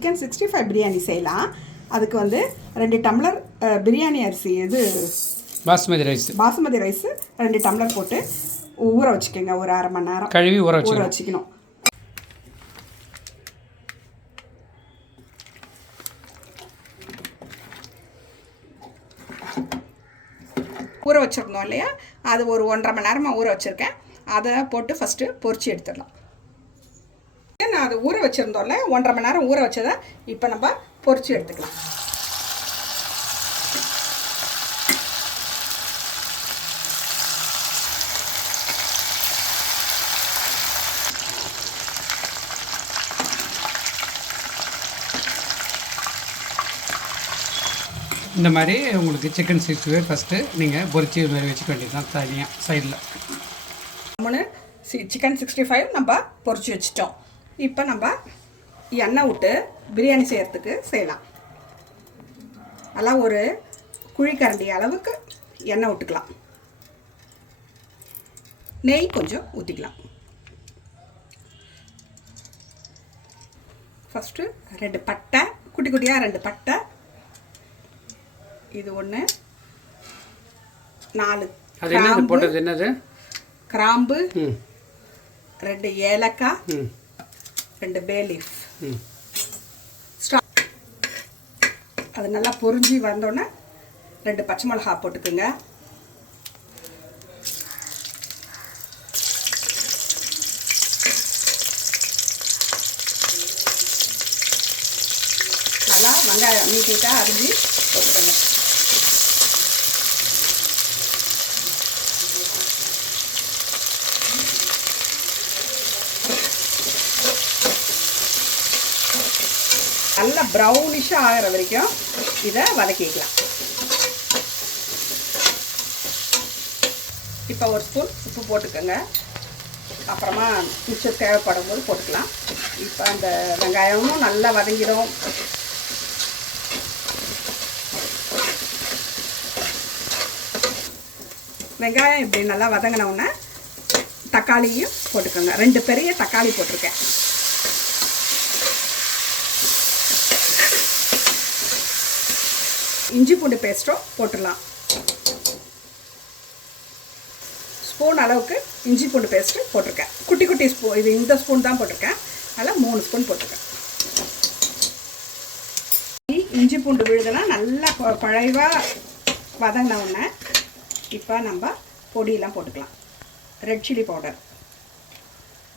Chicken 65 biryani செய்யலாம். அதுக்கு வந்து 2 டம்ளர் பிரியாணி அரிசி பாஸ்மதி ரைஸ் 2 டம்ளர் போட்டு ஊற வச்சுக்கோங்க. ஒரு அரை மணி நேரம் கழுவி ஊற வச்சுக்கணும். ஊற வச்சுருந்தோம் இல்லையா, அது ஒரு 1.5 மணி நேரமாக ஊற வச்சுருக்கேன். அதை போட்டு ஃபஸ்ட்டு பொரிச்சு எடுத்துடலாம். நான் அதை ஊற வச்சுருந்தோம்ல, 1.5 மணி நேரம் ஊற வச்சதை இப்போ நம்ம பொரிச்சு எடுத்துக்கலாம். இந்த மாதிரி உங்களுக்கு சிக்கன் 65 ஃபஸ்ட்டு நீங்கள் பொரிச்சு இது மாதிரி வச்சுக்க வேண்டியது தான் தனியாக சைடில். சிக்கன் 65 நம்ம பொரிச்சு வச்சிட்டோம். இப்போ நம்ம எண்ணெய் விட்டு பிரியாணி செய்கிறதுக்கு செய்யலாம். அதெல்லாம் ஒரு குழிக்கரண்டி அளவுக்கு எண்ணெய் விட்டுக்கலாம். நெய் கொஞ்சம் ஊற்றிக்கலாம். ஃபஸ்ட்டு 2 பட்டை, குட்டி குட்டியாக 2 பட்டை, இது ஒன்று, 4 போட்டது என்னது கிராம்பு, 2 ஏலக்காய், 2 பே லீஃப். அது நல்லா பொரிஞ்சு வந்தோடனே 2 பச்சை மிளகா போட்டுக்குங்க. நல்லா வெங்காயம் நீட்டாக அரிஞ்சு போட்டுக்கோங்க. நல்லா ப்ரௌனிஷாக ஆகிற வரைக்கும் இதை வதக்கிக்கலாம். இப்போ ஒரு ஸ்பூன் உப்பு போட்டுக்கோங்க. அப்புறமா மிச்சம் தேவைப்படும் போது போட்டுக்கலாம். இப்போ அந்த வெங்காயமும் நல்லா வதங்கிடும். வெங்காயம் இப்படி நல்லா வதங்கினவுடனே தக்காளியும் போட்டுக்கோங்க. 2 பெரிய தக்காளி போட்டிருக்கேன். இஞ்சி பூண்டு பேஸ்ட்டும் போட்டுடலாம். ஸ்பூன் அளவுக்கு இஞ்சி பூண்டு பேஸ்ட்டு போட்டிருக்கேன். குட்டி குட்டி ஸ்பூன், இது இந்த ஸ்பூன் தான் போட்டிருக்கேன். அதில் 3 ஸ்பூன் போட்டிருக்கேன். இஞ்சி பூண்டு விழுதுனா நல்லா குழைவாக வதங்கின உடனே இப்போ நம்ம பொடியெல்லாம் போட்டுக்கலாம். ரெட் சில்லி பவுடர்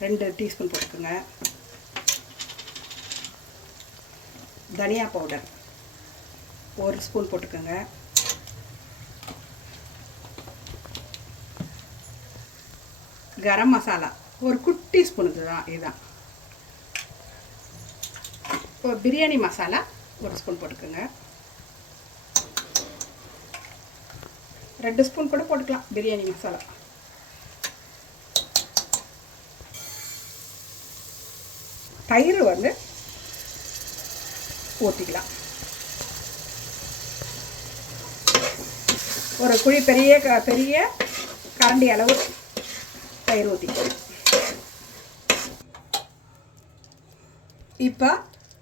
2 டீஸ்பூன் போட்டுக்கோங்க. தனியா பவுடர் 1 ஸ்பூன் போட்டுக்கோங்க. கரம் மசாலா ஒரு குட்டி ஸ்பூன் இதுதான். ஒரு பிரியாணி மசாலா 1 ஸ்பூன் போட்டுக்கோங்க. 2 ஸ்பூன் கூட போட்டுக்கலாம் பிரியாணி மசாலா. தயிர் வந்து ஊற்றிக்கலாம். ஒரு குழி பெரிய கரண்டி அளவு தயிர் ஊற்றிக்கலாம். இப்போ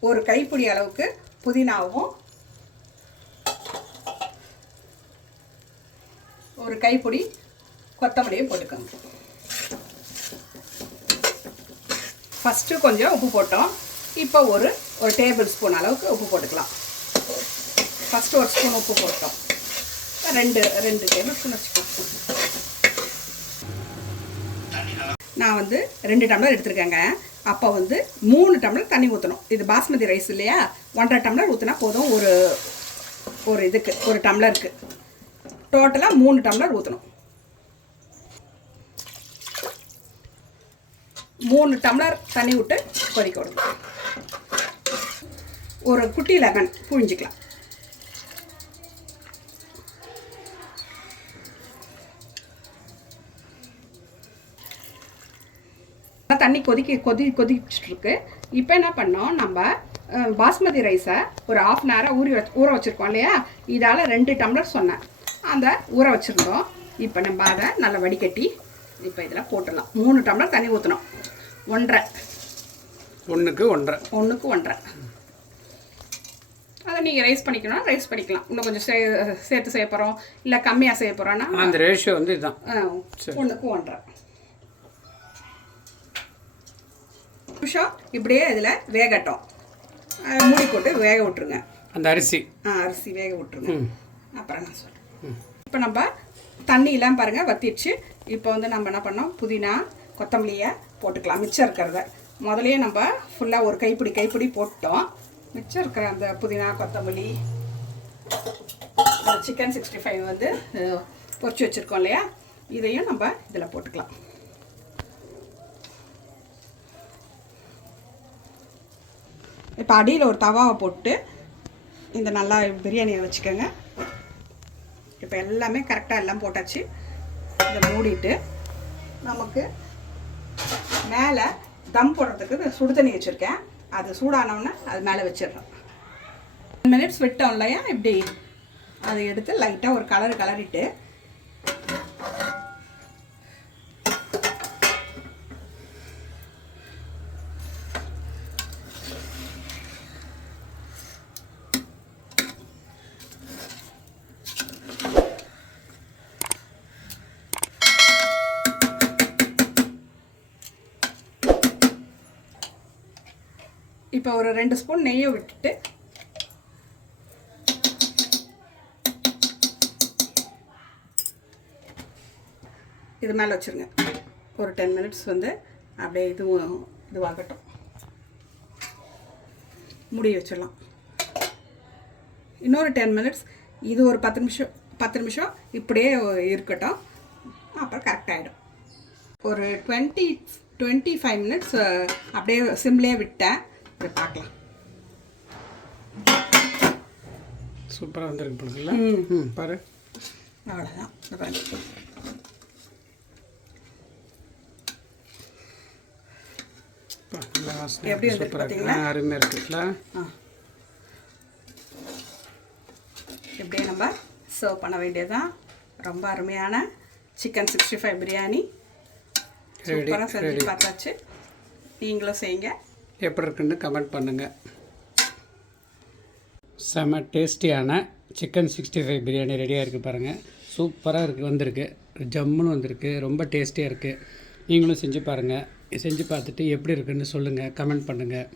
ஒரு கைப்பிடி அளவுக்கு புதினாவும், ஒரு கைப்பிடி கொத்தமல்லியும் போட்டுக்கோங்க. ஃபஸ்ட்டு கொஞ்சம் உப்பு போட்டோம். இப்போ ஒரு டேபிள் ஸ்பூன் அளவுக்கு உப்பு போட்டுக்கலாம். ஃபஸ்ட்டு 1 ஸ்பூன் உப்பு போட்டோம். 2 டேபிள் ஸ்பூன் வச்சுக்கோங்க. நான் வந்து 2 டம்ளர் எடுத்துருக்கேங்க. அப்போ வந்து 3 டம்ளர் தண்ணி ஊற்றணும். இது பாஸ்மதி ரைஸ் இல்லையா, 1.5 டம்ளர் ஊற்றினா போதும். ஒரு இதுக்கு ஒரு டம்ளருக்கு டோட்டலாக 3 டம்ளர் ஊற்றணும். 3 டம்ளர் தண்ணி விட்டு கொதிக்க விடணும். ஒரு குட்டி லெமன் புழிஞ்சிக்கலாம். தண்ணி கொதிச்சுட்ருக்கு. இப்போ என்ன பண்ணோம், நம்ம பாஸ்மதி ரைஸை ஒரு 1/2 அன் ஹவர் ஊற வச்சுருக்கோம் இல்லையா, இதால் 2 டம்ளர் சொன்னேன். அந்த ஊற வச்சுருந்தோம். இப்போ நம்ம அதை நல்லா வடிகட்டி இப்போ இதில் போட்டுடலாம். 3 டம்ளர் தண்ணி ஊற்றணும். 1.5 1க்கு 1.5 அதை நீங்கள் ரைஸ் பண்ணிக்கணும், ரைஸ் பண்ணிக்கலாம். இன்னும் கொஞ்சம் சேர்த்து செய்ய போகிறோம், இல்லை கம்மியாக செய்ய போகிறோன்னா அந்த ரேஷியோ வந்து இதுதான். 1க்கு 1.5 நிமிஷம் இப்படியே இதில் வேகட்டும். மூடி போட்டு வேக விட்டுருங்க அந்த அரிசி. அரிசி வேக விட்டுருங்க. அப்புறம் நான் சொல்கிறேன். இப்போ நம்ம தண்ணியெலாம் பாருங்கள் வத்திடுச்சு. இப்போ வந்து நம்ம என்ன பண்ணோம், புதினா கொத்தமல்லியை போட்டுக்கலாம். மிச்சம் இருக்கிறத முதலையே நம்ம ஃபுல்லாக ஒரு கைப்பிடி போட்டோம். மிச்சம் இருக்கிற அந்த புதினா கொத்தமல்லி சிக்கன் 65 வந்து பொரிச்சு வச்சுருக்கோம் இல்லையா, இதையும் நம்ம இதில் போட்டுக்கலாம். இப்போ அடியில் ஒரு தவாவை போட்டு இந்த நல்லா பிரியாணியை வச்சுக்கோங்க. இப்போ எல்லாமே கரெக்டாக எல்லாம் போட்டாச்சு. இதை மூடிட்டு நமக்கு மேலே தம் போடுறதுக்கு சுடு தண்ணி வச்சுருக்கேன். அது சூடானவுடனே அது மேலே வச்சிடுறோம். 10 மினிட்ஸ் விட்டோம் இல்லையா, இப்படி அதை எடுத்து லைட்டாக ஒரு கலரிட்டு இப்போ ஒரு 2 ஸ்பூன் நெய்யை விட்டுட்டு இது மேலே வச்சுருங்க. ஒரு 10 மினிட்ஸ் வந்து அப்படியே இதுவாகட்டும். மூடி வச்சிடலாம். இன்னொரு 10 மினிட்ஸ், இது ஒரு 10 நிமிஷம் இப்படியே இருக்கட்டும். அப்புறம் கரெக்டாகிடும். ஒரு 25 மினிட்ஸ் அப்படியே சிம்லேயே விட்டேன். இதை பார்க்கலாம். சூப்பராக வந்துருக்கு பொழுதுல. பாரு, அவ்வளோதான். எப்படி வந்து பார்த்தீங்களா, அருமையாக இருக்குல்ல. இப்படியே நம்ம சர்வ் பண்ண வேண்டியதுதான். ரொம்ப அருமையான சிக்கன் 65 பிரியாணி சூப்பராக செஞ்சு பார்த்தாச்சு. நீங்களும் செய்யுங்க. எப்படி இருக்குன்னு கமெண்ட் பண்ணுங்கள். செம டேஸ்டியான சிக்கன் 65 பிரியாணி ரெடியாக இருக்குது பாருங்கள். சூப்பராக வந்திருக்கு. ஜம்முன்னு வந்திருக்கு. ரொம்ப டேஸ்டியாக இருக்குது. நீங்களும் செஞ்சு பாருங்கள். செஞ்சு பார்த்துட்டு எப்படி இருக்குன்னு சொல்லுங்கள், கமெண்ட் பண்ணுங்கள்.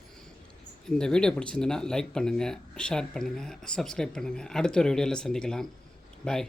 இந்த வீடியோ பிடிச்சிருந்துன்னா லைக் பண்ணுங்கள், ஷேர் பண்ணுங்கள், சப்ஸ்கிரைப் பண்ணுங்கள். அடுத்த ஒரு வீடியோவில் சந்திக்கலாம். பாய்.